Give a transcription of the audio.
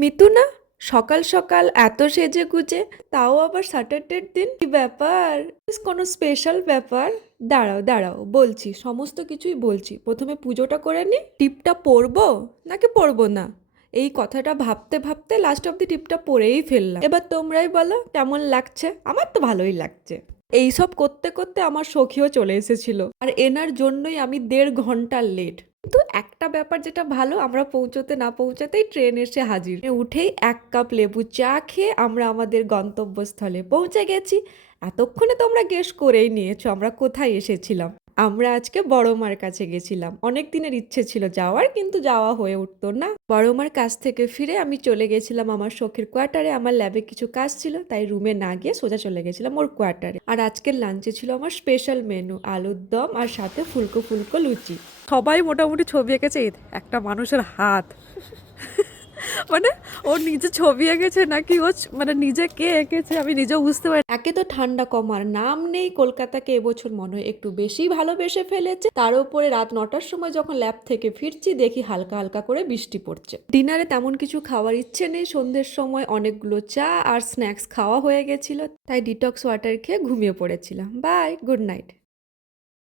মিতু না, সকাল সকাল এত সেজে গুজে, তাও আবার স্যাটারডের দিন, কি ব্যাপার? কোনো স্পেশাল ব্যাপার? দাঁড়াও দাঁড়াও, বলছি, সমস্ত কিছুই বলছি। প্রথমে পুজোটা করে নি, টিপটা পরবো নাকি পরবো না, এই কথাটা ভাবতে ভাবতে লাস্ট অব্দি টিপটা পরেই ফেললাম। এবার তোমরাই বলো কেমন লাগছে। আমার তো ভালোই লাগছে। এইসব করতে করতে আমার সখীও চলে এসেছিল, আর এনার জন্যই আমি 1.5 ঘন্টা লেট। কিন্তু একটা ব্যাপার যেটা ভালো, আমরা পৌঁছতে না পৌঁছাতেই ট্রেন এসে হাজির। উঠেই 1 কাপ লেবু চা খেয়ে আমরা আমাদের গন্তব্যস্থলে পৌঁছে গেছি। এতক্ষণে তোমরা গেস করেই নিয়েছো আমরা কোথায় এসেছিলাম। আমরা আজকে বড় মার কাছে গেছিলাম। অনেক দিনের ইচ্ছে ছিল যাওয়ার, কিন্তু যাওয়া হয়ে উঠতো না। বড় মার কাছ থেকে ফিরে আমি চলে গেছিলাম আমার সখীর কোয়ার্টারে। আমার ল্যাবে কিছু কাজ ছিল, তাই রুমে না গিয়ে সোজা চলে গেছিলাম ওর কোয়ার্টারে। আর আজকের লাঞ্চে ছিল আমার স্পেশাল মেনু, আলুর দম আর সাথে ফুলকো ফুলকো লুচি। সবাই মোটামুটি ছবি এঁকেছে, একটা মানুষের হাত, মানে ওর নিজে ছবি এঁকেছে নাকি ও মানে নিজে কে এঁকেছে আমি নিজেও বুঝতে পারি। একে তো ঠান্ডা কমার নাম নেই, কলকাতাকে এবছর মনে হয় একটু বেশি ভালোবেসে ফেলেছে। তার উপরে রাত 9টার সময় যখন ল্যাব থেকে ফিরছি, দেখি হালকা হালকা করে বৃষ্টি পড়ছে। ডিনারে তেমন কিছু খাওয়ার ইচ্ছে নেই, সন্ধ্যের সময় অনেকগুলো চা আর স্ন্যাক্স খাওয়া হয়ে গেছিল, তাই ডিটক্স ওয়াটার খেয়ে ঘুমিয়ে পড়েছিলাম। Bye, good night.